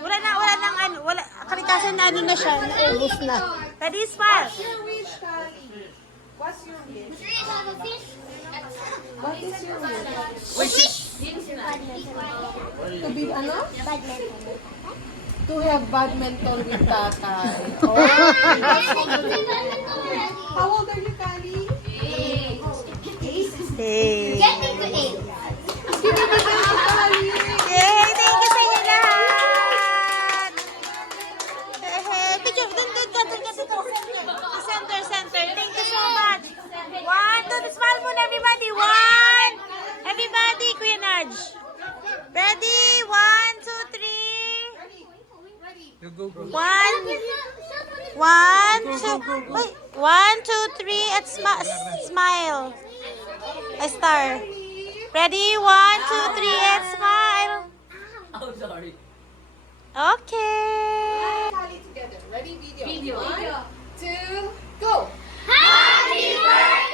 Wala nang ano, kalikasan na ano na siya, naubos na. Ready, smile. What's your wish, Kali? What's your wish? What is your wish? To be ano? To have badminton with tatay. Oh. How old are you, Kali? Hey. Getting to 8. Kali. Yay! Thank you sa inyo lahat! Hey, picture. Dito. Center. Thank you so much. 1, 2, smile muna everybody. 1. Everybody, Kuya Nudge. Ready? 1, 2, 3. 1, 1, 2, wait. 1, 2, 3, at smile. A star. Ready? 1, 2, 3, and smile. Oh, sorry. Okay. Kali together. Ready? Video. 1, 2, go. Happy birthday!